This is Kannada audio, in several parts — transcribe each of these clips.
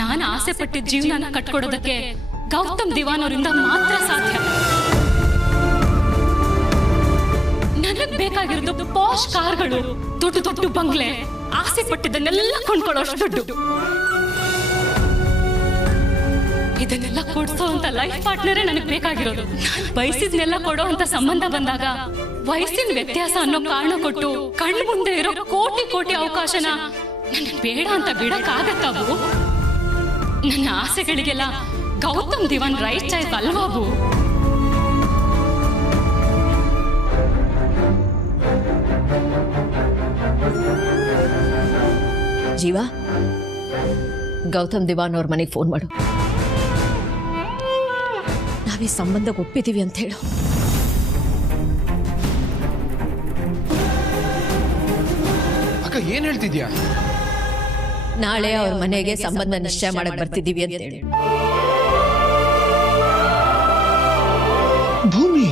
ನಾನು ಆಸೆ ಪಟ್ಟಿದ್ದ ಜೀವನ ಕಟ್ಕೊಡೋದಕ್ಕೆ ಗೌತಮ್ ದಿವಾನ್ ಅವರಿಂದ ಮಾತ್ರ ಸಾಧ್ಯ. ನನಗ್ ಬೇಕಾಗಿರೋದು ಪಾಶ್ ಕಾರ್ಗಳು, ದೊಡ್ಡ ದೊಡ್ಡ ಬಂಗ್ಲೆ, ಆಸೆ ಪಟ್ಟಿದ್ದನ್ನೆಲ್ಲ ಕೊಂಡ್ಕೊಳ್ಳೋಷ್ಟು ದುಡ್ಡು. ಇದನ್ನೆಲ್ಲ ಕೊಡ್ಸೋ ಅಂತ ಲೈಫ್ ಪಾರ್ಟ್ನರೇ ನನಗ್ ಬೇಕಾಗಿರೋದು. ಬಯಸಿದ್ನೆಲ್ಲ ಕೊಡೋ ಅಂತ ಸಂಬಂಧ ಬಂದಾಗ ವಯಸ್ಸಿನ ವ್ಯತ್ಯಾಸ ಅನ್ನೋ ಕಾರಣ ಕೊಟ್ಟು ಕಣ್ಣು ಮುಂದೆ ಇರೋ ಕೋಟಿ ಕೋಟಿ ಅವಕಾಶನ ನನಗ್ ಬೇಡ ಅಂತ ಬಿಡಕ್ಕಾಗತ್ತವು? ನನ್ನ ಆಸೆಗಳಿಗೆಲ್ಲ ಗೌತಮ್ ದಿವಾನ್ ರೈಟ್ ಚಾಯ್ಸ್ ಅಲ್ವಾಬು? ಜೀವ, ಗೌತಮ್ ದಿವಾನ್ ಅವ್ರ ಮನೆಗೆ ಫೋನ್ ಮಾಡು. ನಾವೀ ಸಂಬಂಧ ಒಪ್ಪಿದೀವಿ ಅಂತ ಹೇಳು. ಅಕ್ಕ ಏನ್ ಹೇಳ್ತಿದ್ಯಾ? ನಾಳೆ ಅವ್ರ ಮನೆಗೆ ಸಂಬಂಧ ನಿಶ್ಚಯ ಮಾಡಕ್ ಬರ್ತಿದೀವಿ ಅಂತ ಹೇಳಿ. ಭೂಮಿ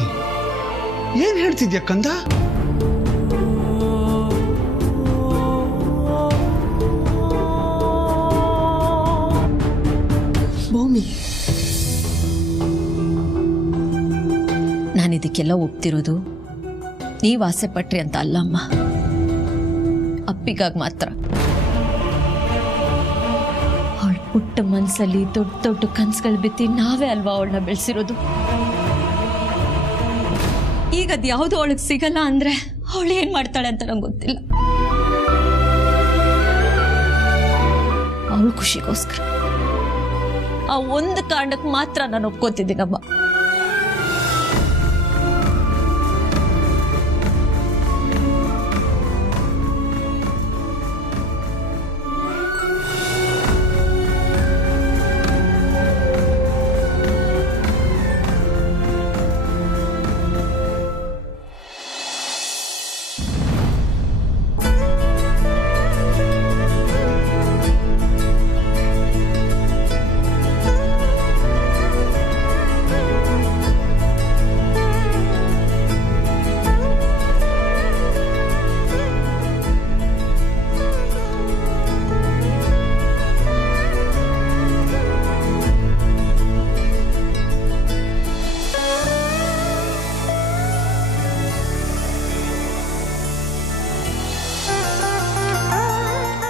ಏನ್ ಹೇಳ್ತಿದ್ಯಾ ಕಂದ? ಭೂಮಿ, ನಾನಿದಕ್ಕೆಲ್ಲ ಒಪ್ತಿರೋದು ನೀವ್ ಆಸೆ ಪಟ್ರಿ ಅಂತ ಅಲ್ಲಮ್ಮ, ಅಪ್ಪಿಗಾಗಿ ಮಾತ್ರ. ಅವಳ ಪುಟ್ಟ ಮನ್ಸಲ್ಲಿ ದೊಡ್ಡ ದೊಡ್ಡ ಕನ್ಸುಗಳು ಬಿತ್ತಿ ನಾವೇ ಅಲ್ವಾ ಅವಳನ್ನ ಬೆಳೆಸಿರೋದು. ಈಗ ಅದು ಯಾವುದು ಅವಳಿಗೆ ಸಿಗಲ್ಲ ಅಂದ್ರೆ ಅವಳು ಏನ್ ಮಾಡ್ತಾಳೆ ಅಂತ ನಂಗೆ ಗೊತ್ತಿಲ್ಲ. ಅವಳ ಖುಷಿಗೋಸ್ಕರ ಆ ಒಂದು ಕಾರಣಕ್ಕೆ ಮಾತ್ರ ನಾನು ಒಪ್ಕೋತಿದ್ದೀನಮ್ಮ.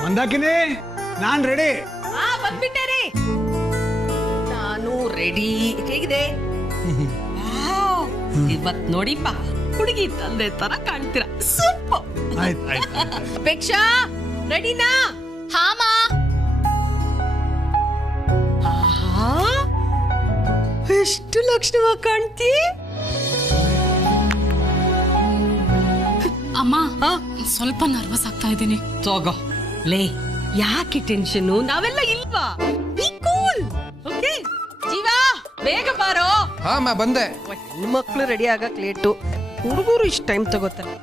ಮಂದಾಕಿನಿ, ನಾನ್ ರೆಡಿ. ಬಂದ್ಬಿಟ್ಟೆ ರೀ, ನಾನು ರೆಡಿ. ಹೇಗಿದೆ ಇವತ್? ನೋಡಿಪ್ಪ, ಹುಡುಗಿ ತಂದೆ ತರ ಕಾಣ್ತೀರಾ. ಸೂಪರ್. ಅಪೇಕ್ಷಾ ರೆಡಿನಾ? ಹಾಮ. ಎಷ್ಟು ಲಕ್ಷಣವಾಗಿ ಕಾಣ್ತಿ ಅಮ್ಮ. ಸ್ವಲ್ಪ ನರ್ವಸ್ ಆಗ್ತಾ ಇದ್ದೀನಿ. ತಗೋ ಲೇ, ಯಾಕೆ ಟೆನ್ಷನ್? ನಾವೆಲ್ಲ ಇಲ್ವಾ? B cool. ಓಕೆ ಜೀವಾ, ಬೇಗ ಬಾರೋ. ಹಾಂ ಬಂದೆ. ಹೆಣ್ಮಕ್ಳು ರೆಡಿ ಆಗಕ್ ಲೇಟು, ಹುಡುಗರು ಇಷ್ಟು ಟೈಮ್ ತಗೋತಾರೆ.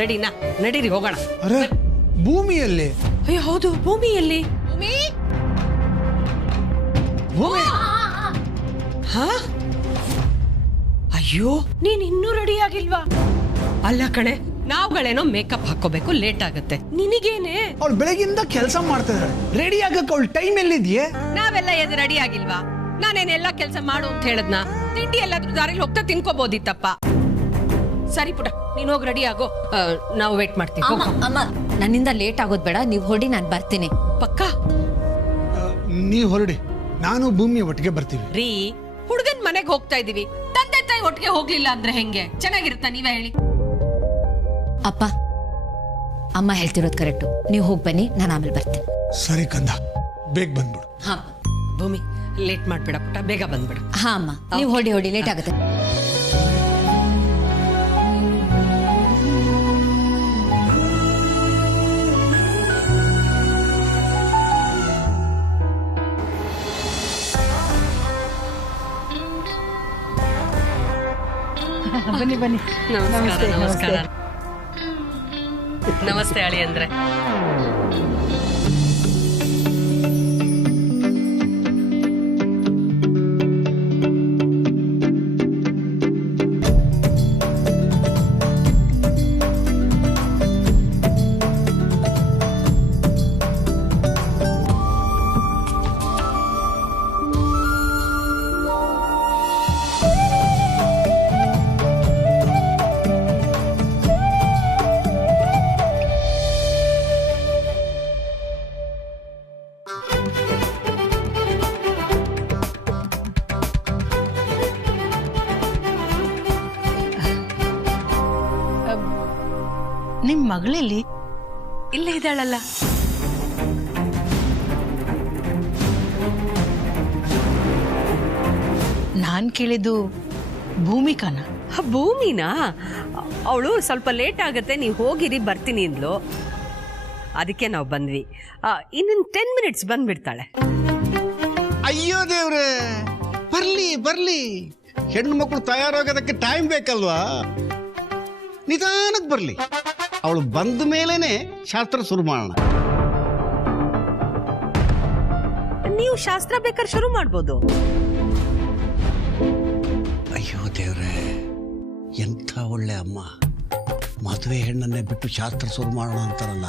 ರೆಡಿನಾ? ನಡೀರಿ ಹೋಗೋಣ. ಅರೆ ಭೂಮಿಯಲ್ಲಿ? ಅಯ್ಯೋ ಹೌದು, ಭೂಮಿಯಲ್ಲಿ. ಭೂಮಿ ಹಾ? ಅಯ್ಯೋ, ನೀನ್ ಇನ್ನೂ ರೆಡಿ ಆಗಿಲ್ವಾ? ಅಲ್ಲ ಕಣೆ, ನಾವುಗಳೇನೋ ಮೇಕಪ್ ಹಾಕೋಬೇಕು, ಲೇಟ್ ಆಗುತ್ತೆ. ನಿನಗೇನೆ? ಅವಳು ಬೆಳಗಿಂದ ಕೆಲಸ ಮಾಡ್ತಿದ್ದಾಳೆ, ರೆಡಿ ಆಗಕ್ಕೆ ಅವಳು ಟೈಮ್ ಎಲ್ಲಿದ್ಯೆ? ನಾವೆಲ್ಲ ಎದು ರೆಡಿ ಆಗಿಲ್ವಾ? ನಾನೇನೆಲ್ಲ ಕೆಲಸ ಮಾಡು ಅಂತ ಹೇಳದ್ನ? ತಿಂಡಿ ಎಲ್ಲಾದ್ರೂ ದಾರಿಲಿ ಹೋಗ್ತಾ ತಿನ್ಕೋಬೋದಿತ್ತಪ್ಪ. ಸರಿ ಪುಟ, ನೀನ್ ಹೋಗಿ ರೆಡಿ ಆಗೋ, ನಾವು ವೇಟ್ ಮಾಡ್ತೀವಿ. ಅಮ್ಮ, ನನ್ನಿಂದ ಲೇಟ್ ಆಗೋದ್ ಬೇಡ, ನೀವ್ ಹೊರಡಿ, ನಾನು ಬರ್ತೀನಿ. ಪಕ್ಕ ನೀವು ಹೊರಡಿ, ನಾನು ಭೂಮಿ ಒಟ್ಟಿಗೆ ಬರ್ತೀವಿ. ರೀ, ಹುಡುಗನ್ ಮನೆಗೆ ಹೋಗ್ತಾ ಇದೀವಿ, ತಂದೆ ತಾಯಿ ಒಟ್ಟಿಗೆ ಹೋಗ್ಲಿಲ್ಲ ಅಂದ್ರೆ ಹೆಂಗೆ ಚೆನ್ನಾಗಿರುತ್ತಾ? ನೀವೇ ಹೇಳಿ. ಅಪ್ಪ, ಅಮ್ಮ ಹೇಳ್ತಿರೋದು ಕರೆಕ್ಟು, ನೀವು ಹೋಗಿ ಬನ್ನಿ, ನಾನು ಆಮೇಲೆ ಬರ್ತೀನಿ. ಸರಿ ಕಂದ, ಬೇಗ ಬಂದ್ಬಿಡು. ಹಾ ಭೂಮಿ, ಲೇಟ್ ಮಾಡ್ಬೇಡ ಪುಟ, ಬೇಗ ಬಂದ್ಬಿಡು. ಹಾ ಅಮ್ಮ, ನೀವು ಹೊಡಿ, ಲೇಟ್ ಆಗುತ್ತೆ. ಬನ್ನಿ ಬನ್ನಿ. ನಮಸ್ಕಾರ. ನಮಸ್ಕಾರ. ನಮಸ್ತೆ ಅಳಿ ಅಂದ್ರೆ. ನಿಮ್ ಮಗಳಲ್ಲಿ ಇಲ್ಲೇ ಇದ್ದಾಳಲ್ಲ. ನಾನ್ ಕೇಳಿದ್ದು ಭೂಮಿಕಾನ. ಭೂಮಿನಾ? ಅವಳು ಸ್ವಲ್ಪ ಲೇಟ್ ಆಗತ್ತೆ, ನೀವು ಹೋಗಿರಿ ಬರ್ತೀನಿ ಅಂದ್ಲು. ಅದಕ್ಕೆ ನಾವು ಬಂದ್ವಿ. ಇನ್ನೊಂದು 10 ಮಿನಿಟ್ಸ್ ಬಂದ್ಬಿಡ್ತಾಳೆ. ಅಯ್ಯೋ ದೇವ್ರೆ, ಬರ್ಲಿ ಬರ್ಲಿ. ಹೆಣ್ಣು ಮಕ್ಕಳು ತಯಾರಾಗೋದಕ್ಕೆ ಟೈಮ್ ಬೇಕಲ್ವಾ? ನಿಧಾನಕ್ಕೆ ಬರ್ಲಿ. ಅವಳು ಬಂದ ಮೇಲೇನೆ ಶಾಸ್ತ್ರ ಶುರು ಮಾಡೋಣ. ನೀವು ಶಾಸ್ತ್ರ ಬೇಕಾದ್ರೆ ಶುರು ಮಾಡ್ಬೋದು. ಅಯ್ಯೋ ದೇವ್ರೆ, ಎಂಥ ಒಳ್ಳೆ ಅಮ್ಮ. ಮದುವೆ ಹೆಣ್ಣನ್ನೇ ಬಿಟ್ಟು ಶಾಸ್ತ್ರ ಶುರು ಮಾಡೋಣ ಅಂತಾರಲ್ಲ.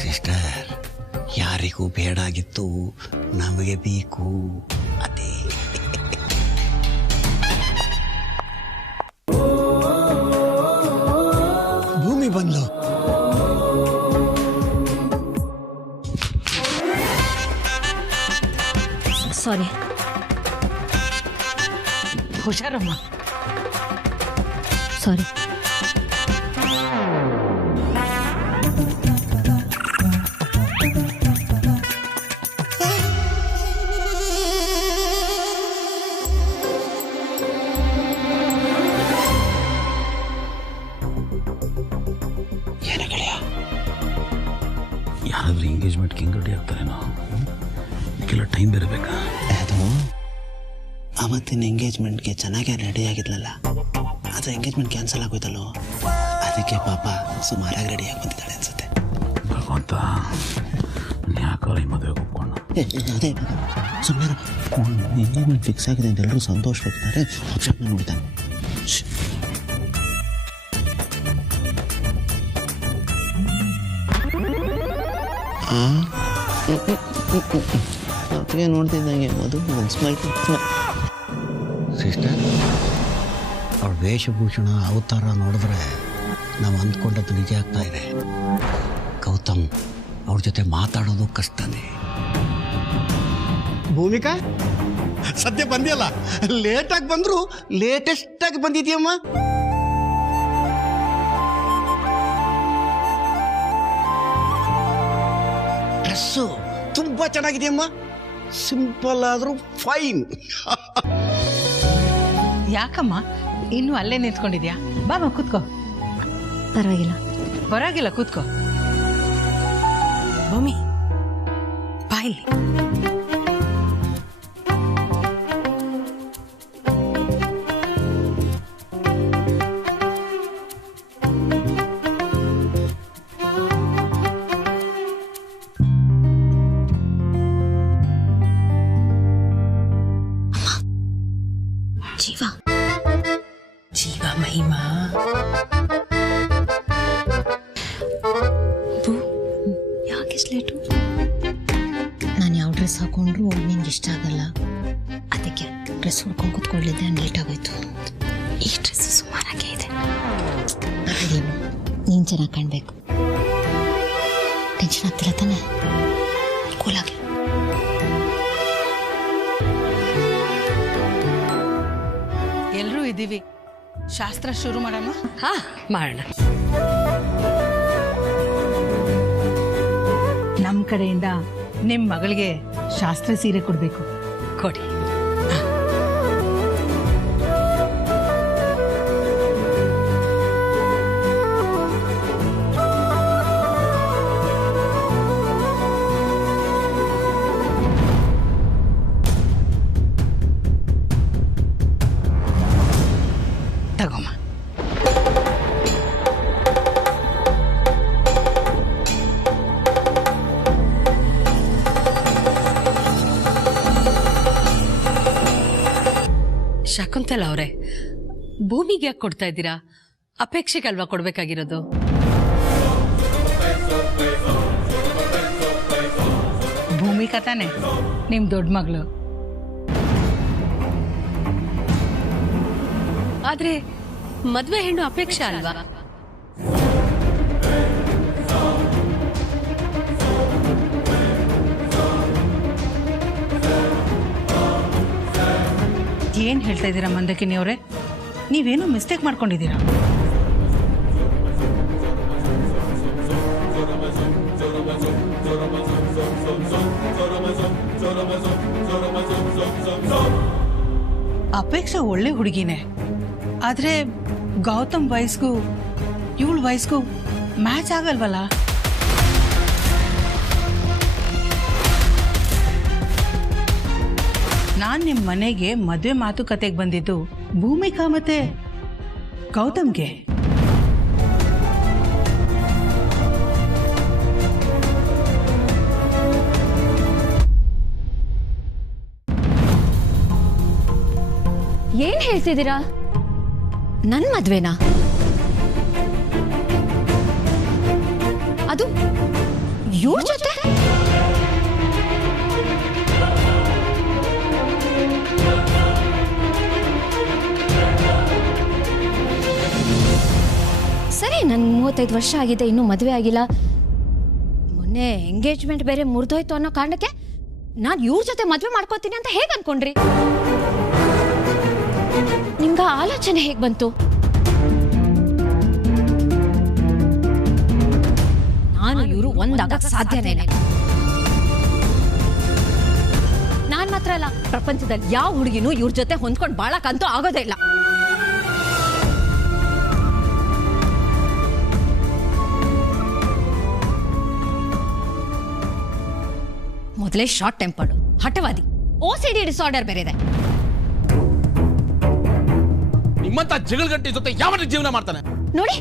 ಸಿಸ್ಟರ್, ಯಾರಿಗೂ ಬೇಡಾಗಿತ್ತು, ನಮಗೆ ಬೇಕು. ಅದೇ ಭೂಮಿ ಬಂದ್ಲು. ಸಾರಿ. ಹುಷಾರಮ್ಮ. ಸಾರಿ. ಏನೇ ಗೆಳೆಯ, ಯಾರಾದ್ರೂ ಎಂಗೇಜ್ಮೆಂಟ್ಗೆ ಹೆಂಗೆ ರೆಡಿ ಆಗ್ತಾರೇನೋ? ಇದಕ್ಕೆಲ್ಲ ಟೈಮ್ ಬೇರೆ ಬೇಕಾ? ಅದು ಅವತ್ತಿನ ಎಂಗೇಜ್ಮೆಂಟ್ಗೆ ಚೆನ್ನಾಗೇ ರೆಡಿ ಆಗಿದ್ಲಲ್ಲ, ಅದು ಎಂಗೇಜ್ಮೆಂಟ್ ಕ್ಯಾನ್ಸಲ್ ಆಗೋಯ್ತಲ್ಲೋ, ಅದಕ್ಕೆ ಪಾಪ ಸುಮಾರಾಗಿ ರೆಡಿಯಾಗಿ ಬಂದಿದ್ದಾಳೆ ಅನ್ಸುತ್ತೆ. ಭಗವಂತ, ಯಾಕಾರ ಈ ಮದುವೆಗೆ ಒಪ್ಕೊಂಡು? ಅದೇ ಸುಮ್ಮನೆ ಎಂಗೇಜ್ಮೆಂಟ್ ಫಿಕ್ಸ್ ಆಗಿದೆ ಅಂತ ಎಲ್ಲರೂ ಸಂತೋಷಪಡ್ತಾರೆ. ಅಪ್ಶಕ್ನ ನೋಡ್ತಾನೆ. ಅತ್ತಿಗೆ ನೋಡ್ತಿದ್ದಂಗೆ ಮದುವೆ ಒಂದು ಸ್ಮೈಲ್. ಸಿಸ್ಟರ್, ಅವಳ ವೇಷಭೂಷಣ ಅವತಾರ ನೋಡಿದ್ರೆ ನಾವು ಅಂದ್ಕೊಂಡದ್ದು ನಿಜ ಆಗ್ತಾ ಇದೆ. ಗೌತಮ್ ಅವ್ರ ಜೊತೆ ಮಾತಾಡೋದು ಕಷ್ಟನೇ. ಭೂಮಿಕಾ ಸದ್ಯ ಬಂದಿಯಲ್ಲ, ಲೇಟಾಗಿ ಬಂದ್ರು ಲೇಟೆಸ್ಟ್ ಆಗಿ ಬಂದಿದ್ಯಮ್ಮ. ಡ್ರೆಸ್ಸು ತುಂಬಾ ಚೆನ್ನಾಗಿದೆಯಮ್ಮ. ಸಿಂಪಲ್ ಆದ್ರೂ ಫೈನ್. ಯಾಕಮ್ಮ ಇನ್ನು ಅಲ್ಲೇ ನಿಂತ್ಕೊಂಡಿದ್ಯಾ? ಬಾಮ ಕೂತ್ಕೋ. ಪರವಾಗಿಲ್ಲ. ಪರವಾಗಿಲ್ಲ, ಕೂತ್ಕೋ. ಭೂಮಿ ಬಾಯ್ಲಿ. ಜೀವ ಜೀವ ಮಹಿಮಾ. ಯಾಕೆಷ್ಟು ಲೇಟು? ನಾನು ಯಾವ ಡ್ರೆಸ್ ಹಾಕೊಂಡ್ರು ನಿನ್ಗೆ ಇಷ್ಟ ಆಗಲ್ಲ, ಅದಕ್ಕೆ ಡ್ರೆಸ್ ಹುಡ್ಕೊಂಡು ಕೂತ್ಕೊಳ್ಳಿದ್ದೆ. ಲೇಟ್ ಆಗೋಯ್ತು. ಈ ಡ್ರೆಸ್ ಸುಮಾರಾಗೇ ಇದೆ. ಅದೇನು, ನೀನು ಚೆನ್ನಾಗಿ ಕಾಣಬೇಕು. ಟೆನ್ಷನ್ ಆಗ್ತಿಲ್ಲ ತಾನೆ? ಕೂಲಾಗಿ. ಎಲ್ಲರೂ ಇದ್ದೀವಿ, ಶಾಸ್ತ್ರ ಶುರು ಮಾಡೋಣ. ಹಾ, ಮಾಡೋಣ. ನಮ್ಮ ಕಡೆಯಿಂದ ನಿಮ್ಮ ಮಗಳಿಗೆ ಶಾಸ್ತ್ರ ಸೀರೆ ಕೊಡಬೇಕು. ಕೊಡಿ. ತಗೋಮ್ಮ. ಶಕುಂತಲಾ ಅವರೇ, ಭೂಮಿಗೆ ಯಾಕೆ ಕೊಡ್ತಾ ಇದ್ದೀರಾ? ಅಪೇಕ್ಷೆಗೆ ಅಲ್ವಾ ಕೊಡ್ಬೇಕಾಗಿರೋದು? ಭೂಮಿಕಾ ತಾನೆ ನಿಮ್ ದೊಡ್ಡ ಮಗಳು. ಆದ್ರೆ ಮದ್ವೆ ಹೆಣ್ಣು ಅಪೇಕ್ಷೆ ಅಲ್ವಾ? ಏನ್ ಹೇಳ್ತಾ ಇದ್ದೀರಾ ಮಂದಕಿನಿ ಅವರೇ? ನೀವೇನೋ ಮಿಸ್ಟೇಕ್ ಮಾಡ್ಕೊಂಡಿದ್ದೀರಾ. ಅಪೇಕ್ಷಾ ಒಳ್ಳೆ ಹುಡುಗಿನೇ, ಆದ್ರೆ ಗೌತಮ್ ವಯಸ್ಗೂ ಇವಳ ವಯಸ್ಗೂ ಮ್ಯಾಚ್ ಆಗಲ್ವಲ್ಲ. ನಾನ್ ನಿಮ್ ಮನೆಗೆ ಮದ್ವೆ ಮಾತುಕತೆಗೆ ಬಂದಿದ್ದು ಭೂಮಿಕಾ ಮತ್ತೆ ಗೌತಮ್ಗೆ. ಏನ್ ಹೇಳ್ತಿದ್ದೀರಾ? ನನ್ ಮದ್ವೆನಾ? ಅದು ಇವ್ರ ಜೊತೆ? ಸರಿ, ನನ್ 35 ವರ್ಷ ಆಗಿದೆ, ಇನ್ನೂ ಮದುವೆ ಆಗಿಲ್ಲ. ಮೊನ್ನೆ ಎಂಗೇಜ್ಮೆಂಟ್ ಬೇರೆ ಮುರಿದೋಯ್ತು ಅನ್ನೋ ಕಾರಣಕ್ಕೆ ನಾನು ಇವ್ರ ಜೊತೆ ಮದುವೆ ಮಾಡ್ಕೋತೀನಿ ಅಂತ ಹೇಗೆ ಅನ್ಕೊಂಡ್ರಿ? ನಿಮ್ಗ ಆಲೋಚನೆ ಹೇಗ್ ಬಂತು? ನಾನು ಇವರು ಒಂದಾಗಕ್ ಸಾಧ್ಯನೇ ಇಲ್ಲ. ನಾನ್ ಮಾತ್ರ ಅಲ್ಲ, ಪ್ರಪಂಚದಲ್ಲಿ ಯಾವ ಹುಡುಗಿನೂ ಇವ್ರ ಜೊತೆ ಹೊಂದ್ಕೊಂಡು ಬಾಳಕಂತೂ ಆಗೋದೇ ಇಲ್ಲ. ಮೊದಲೇ ಶಾರ್ಟ್ ಟೆಂಪರ್ಡ್, ಹಠವಾದಿ, OCD ಡಿಸಾರ್ಡರ್ ಬೇರೆ ಇದೆ. ನಿಮ್ಮಂತ ಜಗಳಗಂಟಿ ಜೊತೆ ಯಾವ ಜೀವನ ಮಾಡ್ತಾನೆ ನೋಡಿ,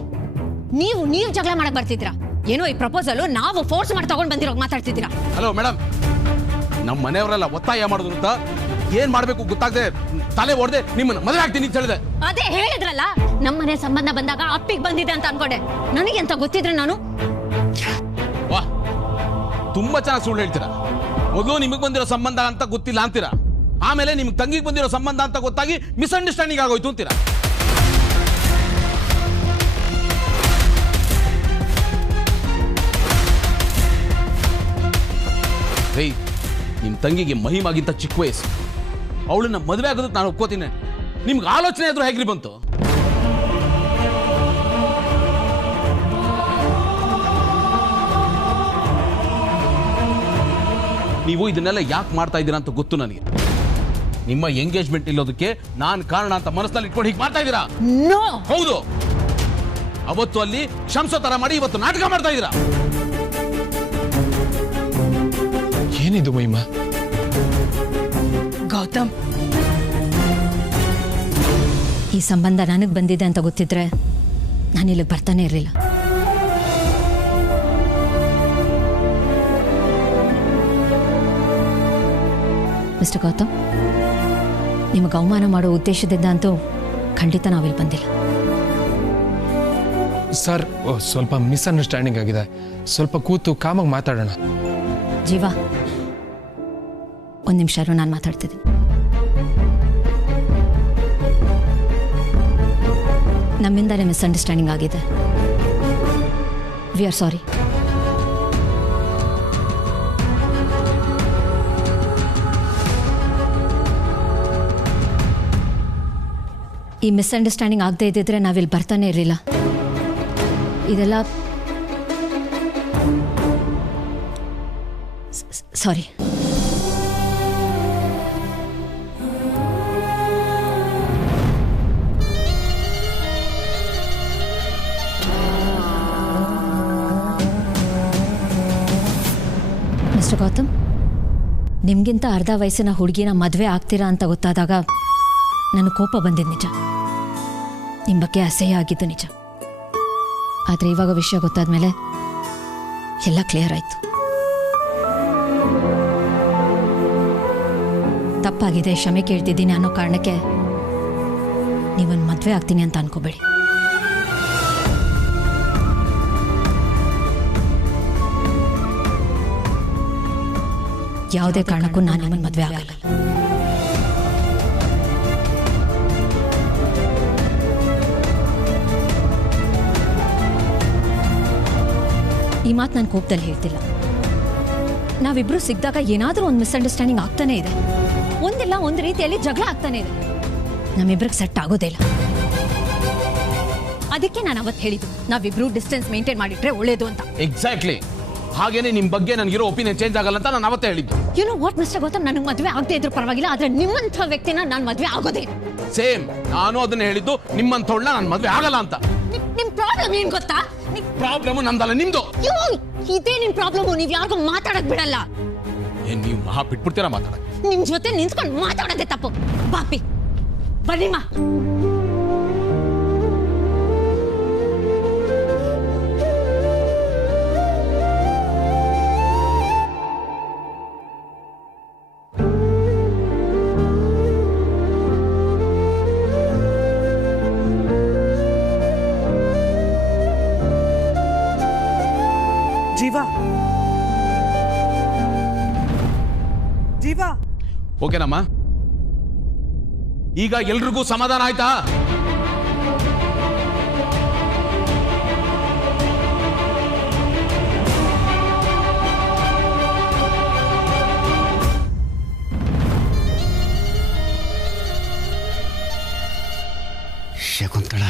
ನೀವು ಜಗಳ ಮಾಡಕ್ ಬರ್ತಿದ್ದೀರಾ. ಏನೋ ಈ ಪ್ರಪೋಸಲ್ ನಾವು ಫೋರ್ಸ್ ಮಾಡಿ ತಗೊಂಡ್ ಬಂದಿರೋ ಮಾತಾಡ್ತಿದ್ದೀರಾ. ಹಲೋ ಮೇಡಮ್, ನಮ್ಮ ಮನೆಯವರೆಲ್ಲ ಒತ್ತಾಯ ಮಾಡೋದು ಅಂತ ಏನ್ ಮಾಡ್ಬೇಕು ಗೊತ್ತಾಗದೆ ತಲೆ ಹೊಡೆದೆ ನಿಮ್ಮನ್ನ ಮದುವೆ ಆಗ್ತೀನಿ ಅಂತ ಹೇಳಿದೆ. ಅದೇ ಹೇಳಿದ್ರಲ್ಲ, ನಮ್ಮನೆ ಸಂಬಂಧ ಬಂದಾಗ ಅಪ್ಪಿಗೆ ಬಂದಿದೆ ಅಂತ ಅನ್ಕೊಂಡೆ. ನನಗೆ ಅಂತ ಗೊತ್ತಿದ್ರೆ ನಾನು ವಾಹ್, ತುಂಬಾ ಚೆನ್ನಾಗಿ ಸುಳ್ಳು ಹೇಳ್ತೀರಾ. ಮೊದಲು ನಿಮಗೆ ಬಂದಿರೋ ಸಂಬಂಧ ಅಂತ ಗೊತ್ತಿಲ್ಲ ಅಂತೀರಾ, ಆಮೇಲೆ ನಿಮ್ಗೆ ತಂಗಿಗೆ ಬಂದಿರೋ ಸಂಬಂಧ ಅಂತ ಗೊತ್ತಾಗಿ ಮಿಸ್ಅಂಡರ್ಸ್ಟ್ಯಾಂಡಿಂಗ್ ಆಗೋಯ್ತು ಅಂತೀರಾ. ಹೇಯ್, ನಿಮ್ಮ ತಂಗಿಗೆ ಮಹಿಮಾಗಿಂತ ಚಿಕ್ಕ ವಯಸ್ಸು, ಅವಳನ್ನ ಮದುವೆ ಆಗೋದಕ್ಕೆ ನಾನು ಒಪ್ಕೋತೀನಿ. ನಿಮ್ಗೆ ಆಲೋಚನೆ ಆದ್ರೂ ಹೇಗ್ರಿ ಬಂತು? ನೀವು ಇದನ್ನೆಲ್ಲ ಯಾಕೆ ಮಾಡ್ತಾ ಇದ್ದೀರಾ ಅಂತ ಗೊತ್ತು ನನಗೆ. ನಿಮ್ಮ ಎಂಗೇಜ್ಮೆಂಟ್ ಇಲ್ಲೋದಕ್ಕೆ ನಾನು ಕಾರಣ ಅಂತ ಮನಸ್ಸಲ್ಲಿ ಇಟ್ಕೊಂಡು ಹೀಗೆ ಮಾಡ್ತಾ ಇದ್ದೀರಾ? ಹೌದು, ಅವತ್ತು ಅಲ್ಲಿ ಶಂಸೋ ತರ ಮಾಡಿ ಇವತ್ತು ನಾಟಕ ಮಾಡ್ತಾ ಇದ್ದೀರಾ. ಏನಿದು ಮಹಿಮಾ? ಗೌತಮ್, ಈ ಸಂಬಂಧ ನನಗೆ ಬಂದಿದೆ ಅಂತ ಗೊತ್ತಿದ್ರೆ ನಾನು ಇಲ್ಲಿಗೆ ಬರ್ತಾನೆ ಇರಲಿಲ್ಲ. ಮಿಸ್ಟರ್ ಗೌತಮ್, ನಿಮಗೆ ಅವಮಾನ ಮಾಡೋ ಉದ್ದೇಶದಿಂದ ಅಂತೂ ಖಂಡಿತ ನಾವಿಲ್ಲಿ ಬಂದಿಲ್ಲ. ಸರ್, ಸ್ವಲ್ಪ ಮಿಸ್ಅಂಡರ್ಸ್ಟ್ಯಾಂಡಿಂಗ್ ಆಗಿದೆ. ಸ್ವಲ್ಪ ಕೂತು ಕಾಮಾಗಿ ಮಾತಾಡೋಣ. ಜೀವ, ಒಂದು ನಿಮಿಷ ನಾನು ಮಾತಾಡ್ತಿದ್ದೀನಿ. ನಮ್ಮಿಂದಾನೇ ಮಿಸ್ಅಂಡರ್ಸ್ಟ್ಯಾಂಡಿಂಗ್ ಆಗಿದೆ. ವಿ ಆರ್ ಸಾರಿ. ಈ ಮಿಸ್ಅಂಡರ್ಸ್ಟ್ಯಾಂಡಿಂಗ್ ಆಗದೆ ಇದ್ದಿದ್ರೆ ನಾವಿಲ್ಲಿ ಬರ್ತಾನೆ ಇರಲಿಲ್ಲ. ಇದೆಲ್ಲ ಸಾರಿ. ಮಿಸ್ಟರ್ ಗೌತಮ್, ನಿಮ್ಗಿಂತ ಅರ್ಧ ವಯಸ್ಸಿನ ಹುಡುಗಿನ ಮದುವೆ ಆಗ್ತೀರಾ ಅಂತ ಗೊತ್ತಾದಾಗ ನನಗೆ ಕೋಪ ಬಂದಿದ್ದು ನಿಜ, ನಿಮ್ಮ ಬಗ್ಗೆ ಅಸಹ್ಯ ಆಗಿದ್ದು ನಿಜ. ಆದರೆ ಇವಾಗ ವಿಷಯ ಗೊತ್ತಾದ್ಮೇಲೆ ಎಲ್ಲ ಕ್ಲಿಯರ್ ಆಯ್ತು. ತಪ್ಪಾಗಿದೆ, ಕ್ಷಮೆ ಕೇಳ್ತಿದ್ದೀನಿ ಅನ್ನೋ ಕಾರಣಕ್ಕೆ ನೀವೊಂದು ಮದುವೆ ಆಗ್ತೀನಿ ಅಂತ ಅನ್ಕೋಬೇಡಿ. ಯಾವುದೇ ಕಾರಣಕ್ಕೂ ನಾನು ನಿಮ್ಮನ್ನು ಮದುವೆ ಆಗಲ್ಲ. ಈ ಮಾತು ನಾನು ಕೋಪದಲ್ಲಿ ಹೇಳ್ತಿಲ್ಲ. ನಾವಿಬ್ರು ಸಿಕ್ಕಿದಾಗ ಏನಾದರೂ ಒಂದು ಮಿಸ್ಅಂಡರ್ಸ್ಟ್ಯಾಂಡಿಂಗ್ ಆಗ್ತಾನೆ ಇದೆ. ಒಂದಿಲ್ಲ ಒಂದು ರೀತಿಯಲ್ಲಿ ಜಗಳ ಆಗ್ತಾನೆ ಇದೆ. ನಮ್ಮಿಬ್ರಿಗೆ ಸೆಟ್ ಆಗೋದೇ ಇಲ್ಲ. ಅದಕ್ಕೆ ನಾನು ಅವತ್ತು ಹೇಳಿದ್ದು, ನಾವಿಬ್ರು ಡಿಸ್ಟೆನ್ಸ್ ಮೇಂಟೈನ್ ಮಾಡಿಟ್ರೆ ಒಳ್ಳೇದು ಅಂತ. ಎಕ್ಸಾಕ್ಟ್ಲಿ. ಹಾಗೇನೆ ನಿಮ್ ಬಗ್ಗೆ ನನಗಿರೋ ಒಪಿನಿಯನ್ ಚೇಂಜ್ ಆಗಲ್ಲ ಅಂತ ನಾನು ಅವತ್ತೇ ಹೇಳಿದ್ದು. You know what mister Gautam, ನನಗೆ ಮದುವೆ ಆಗದೆ ಇದ್ರೂ ಪರವಾಗಿಲ್ಲ, ಆದ್ರೆ ನಿಮ್ಮಂಥ ವ್ಯಕ್ತಿನ ನಾನು ಮದುವೆ ಆಗೋದೇ. ಸೇಮ್, ನಾನು ಅದನ್ನ ಹೇಳಿದ್ದು ನಿಮ್ಮಂಥವಳನ್ನ ನಾನು ಮದುವೆ ಆಗಲ್ಲ ಅಂತ. ನಿಮ್ ಪ್ರಾಬ್ಲಮ್ ಏನ್ ಗೊತ್ತಾ? ಪ್ರಾಬ್ಲಮ್ ನಮ್ದಲ್ಲ, ನಿಮ್ದು. ಇದೇ ನಿಮ್ ಪ್ರಾಬ್ಲಮ್. ನೀವ್ ಯಾರಿಗೂ ಮಾತಾಡಕ್ ಬಿಡಲ್ಲ. ಏನ್ ನೀವು ಮಹಾ ಬಿಟ್ಬಿಡ್ತೀರಾ ಮಾತಾಡಕ್? ನಿಮ್ ಜೊತೆ ನಿಂತ್ಕೊಂಡು ಮಾತಾಡೋದೇ ತಪ್ಪು. ಬಾಪಿ ಬನ್ನಿಮ್ಮ. ಜೀವಾ ಓಕೆನಮ್ಮ, ಈಗ ಎಲ್ರಿಗೂ ಸಮಾಧಾನ ಆಯ್ತಾ? ಶಕುಂತಳ,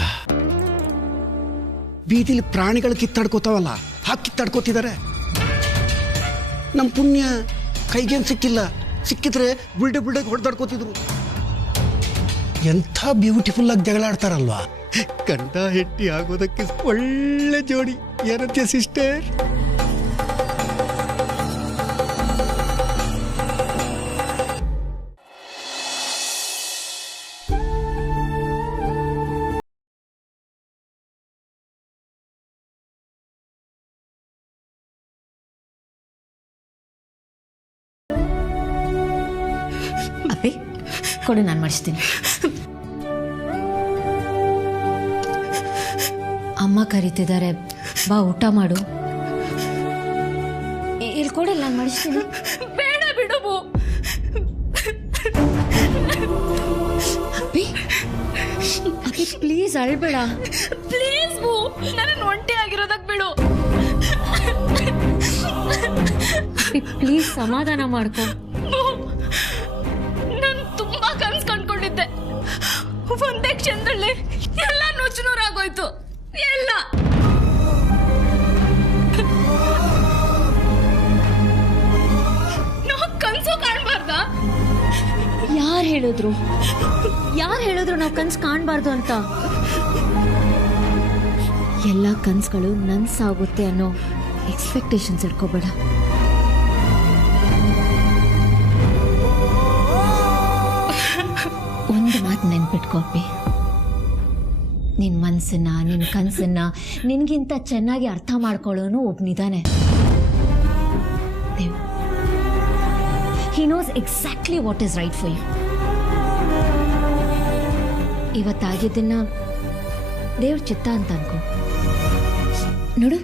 ಬೀದಿಲಿ ಪ್ರಾಣಿಗಳು ಕಿತ್ತಾಡ್ಕೋತಾವಲ್ಲ, ಹಾಕಿ ಕಿತ್ತಾಡ್ಕೋತಿದ್ದಾರೆ. ನಮ್ಮ ಪುಣ್ಯ ಕೈಗೇನು ಸಿಕ್ಕಿಲ್ಲ, ಸಿಕ್ಕಿದ್ರೆ ಬುಲ್ಡೆ ಹೊಡೆದಾಡ್ಕೋತಿದ್ರು. ಎಂಥ ಬ್ಯೂಟಿಫುಲ್ ಆಗಿ ಜಗಳ ಆಡ್ತಾರಲ್ವಾ. ಗಂಡ ಹೆಂಡತಿ ಆಗೋದಕ್ಕೆ ಒಳ್ಳೆ ಜೋಡಿ. ಏನಂತೀಯ ಸಿಸ್ಟರ್? ಅಪ್ಪಿ ಕೊಡು, ನಾನು ಮಾಡಿಸ್ತೀನಿ. ಅಮ್ಮ ಕರೀತಿದ್ದಾರೆ, ಬಾ ಊಟ ಮಾಡು. ಇಲ್ಲಿ ಕೊಡಿ, ನಾನು ಮಾಡಿಸ್ತೀನಿ. ಬೇಡ ಬಿಡು. ಅಪ್ಪಿ ಅಪ್ಪಿ ಪ್ಲೀಸ್ ಅಳ್ಬೇಡ. ಪ್ಲೀಸ್ ಬೂ, ನನ್ನ ಒಂಟಿ ಆಗಿರೋದಕ್ಕೆ ಬಿಡು. ಪ್ಲೀಸ್ ಸಮಾಧಾನ ಮಾಡ್ಕೊ. ನಾನು ತುಂಬಾ ಕನ್ಸ್ ಕಂಡ್ಕೊಂಡಿದ್ದೆ. ಒಂದೇ ಕ್ಷಣದಲ್ಲಿ ಎಲ್ಲ ನುಚ್ಚುನೂರಾಗೋಯ್ತು. ಎಲ್ಲ ನಾವು ಕನ್ಸು ಕಾಣ್ಬಾರ್ದ? ಯಾರು ಹೇಳಿದ್ರು ನಾವು ಕನ್ಸು ಕಾಣಬಾರ್ದು ಅಂತ? ಎಲ್ಲ ಕನ್ಸುಗಳು ನನ್ಸಾಗುತ್ತೆ ಅನ್ನೋ ಎಕ್ಸ್ಪೆಕ್ಟೇಷನ್ಸ್ ಇಟ್ಕೋಬೇಡ. ಒಂದು ಮಾತು ನೆನ್ಪಿಟ್ಕೋಪಿ, ನಿನ್ನ ಮನಸ್ಸನ್ನ, ನಿನ್ನ ಕನಸನ್ನ ನಿನಗಿಂತ ಚೆನ್ನಾಗಿ ಅರ್ಥ ಮಾಡ್ಕೊಳ್ಳೋನು ಒಬ್ಬನಿದ್ದಾನೆ. Dev, he knows exactly what is right for you. ಇವತ್ತಾಗಿದ್ದನ್ನ ದೇವ್ರ ಚಿತ್ತ ಅಂತ ಅನ್ಕೋ. ನೋಡು,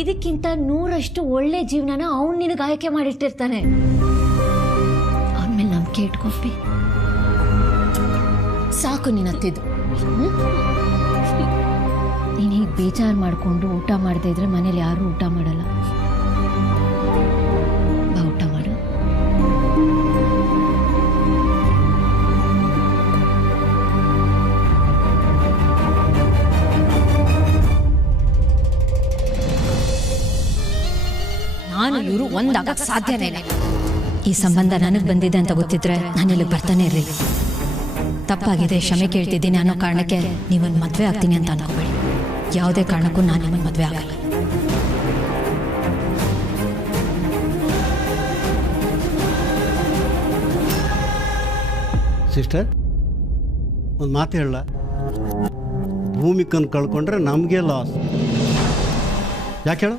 ಇದಕ್ಕಿಂತ 100% ಒಳ್ಳೆ ಜೀವನನ ಅವನು ನಿನಗೆ ಆಯ್ಕೆ ಮಾಡಿಟ್ಟಿರ್ತಾನೆ. ಅವನ ಮೇಲೆ ನಂಬಿಕೆ ಇಟ್ಕೋಪಿ. ಸಾಕು ನೀನು ಹತ್ತಿದ್ದು. ನೀನು ಹೀಗೆ ಬೇಜಾರು ಮಾಡಿಕೊಂಡು ಊಟ ಮಾಡದೇ ಇದ್ರೆ ಮನೇಲಿ ಯಾರೂ ಊಟ ಮಾಡಲ್ಲ. ಬಾ ಊಟ ಮಾಡು. ನಾನು ಇವರು ಒಂದಾಗಕ್ಕೆ ಸಾಧ್ಯನೇ ಇಲ್ಲ. ಈ ಸಂಬಂಧ ನನಗೆ ಬಂದಿದೆ ಅಂತ ಗೊತ್ತಿದ್ರೆ ನಾನು ಇಲ್ಲಿಗೆ ಬರ್ತಾನೆ ಇರಲಿಲ್ಲ. ತಪ್ಪಾಗಿದೆ, ಕ್ಷಮೆ ಕೇಳ್ತಿದ್ದೀನಿ ಅನ್ನೋ ಕಾರಣಕ್ಕೆ ನೀವೊಂದು ಮದುವೆ ಆಗ್ತೀನಿ ಅಂತ ಅನ್ಕೋಬೇಡಿ. ಯಾವುದೇ ಕಾರಣಕ್ಕೂ ನಾನು ನಿಮ್ಮನ್ನು ಮದುವೆ ಆಗಲ್ಲ. ಸಿಸ್ಟರ್, ಒಂದು ಮಾತು ಹೇಳ, ಭೂಮಿಕನ್ನು ಕಳ್ಕೊಂಡ್ರೆ ನಮಗೆ ಲಾಸ್. ಯಾಕೆ ಹೇಳು?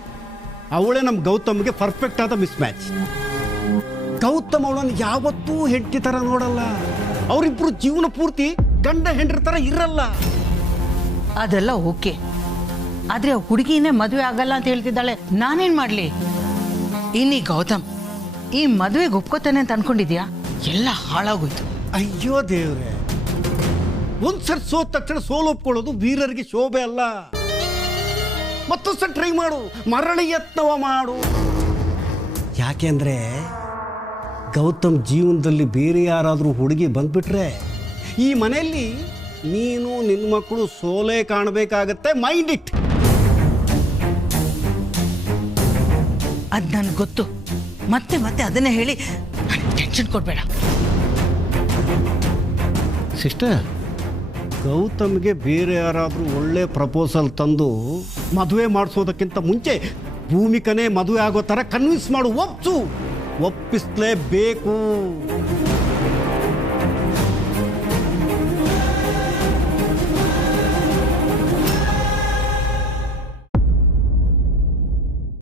ಅವಳೇ ನಮ್ಮ ಗೌತಮ್ಗೆ ಪರ್ಫೆಕ್ಟ್ ಆದ ಮಿಸ್ ಮ್ಯಾಚ್. ಗೌತಮ್ ಅವಳನ್ನು ಯಾವತ್ತೂ ಹೆಂಡತಿ ಥರ ನೋಡಲ್ಲ. ಅವರಿಬ್ಬರು ಜೀವನ ಪೂರ್ತಿ ಗಂಡ ಹೆಂಡ್ರ ಥರ ಇರಲ್ಲ. ಅದೆಲ್ಲ ಓಕೆ, ಆದ್ರೆ ಹುಡುಗಿನೇ ಮದುವೆ ಆಗಲ್ಲ ಅಂತ ಹೇಳ್ತಿದ್ದಾಳೆ. ನಾನೇನ್ ಮಾಡ್ಲಿ? ಇನ್ನೀ ಗೌತಮ್ ಈ ಮದುವೆಗೆ ಒಪ್ಕೋತಾನೆ ಅಂತ ಅನ್ಕೊಂಡಿದ್ಯಾ? ಎಲ್ಲ ಹಾಳಾಗೋಯ್ತು. ಅಯ್ಯೋ ದೇವ್ರೆ, ಒಂದ್ಸರಿ ಸೋತ ತಕ್ಷಣ ಸೋಲು ಒಪ್ಕೊಳ್ಳೋದು ವೀರರಿಗೆ ಶೋಭೆ ಅಲ್ಲ. ಮತ್ತೊಂದ್ಸರಿ ಟ್ರೈ ಮಾಡು, ಮರಳಿ ಯತ್ನವ ಮಾಡು. ಯಾಕೆಂದ್ರೆ ಗೌತಮ್ ಜೀವನದಲ್ಲಿ ಬೇರೆ ಯಾರಾದರೂ ಹುಡುಗಿ ಬಂದ್ಬಿಟ್ರೆ ಈ ಮನೆಯಲ್ಲಿ ನೀನು ನಿನ್ನ ಮಕ್ಕಳು ಸೋಲೆ ಕಾಣಬೇಕಾಗತ್ತೆ. Mind it. ಅದು ನನಗೆ ಗೊತ್ತು. ಮತ್ತೆ ಮತ್ತೆ ಅದನ್ನೇ ಹೇಳಿ ನನಗೆ ಟೆನ್ಷನ್ ಕೊಡಬೇಡ. ಸಿಸ್ಟರ್, ಗೌತಮ್ಗೆ ಬೇರೆ ಯಾರಾದರೂ ಒಳ್ಳೆ ಪ್ರಪೋಸಲ್ ತಂದು ಮದುವೆ ಮಾಡಿಸೋದಕ್ಕಿಂತ ಮುಂಚೆ ಭೂಮಿಕನೇ ಮದುವೆ ಆಗೋ ಥರ ಕನ್ವಿನ್ಸ್ ಮಾಡು. ಒಪ್ಪಿಸಲೇಬೇಕು.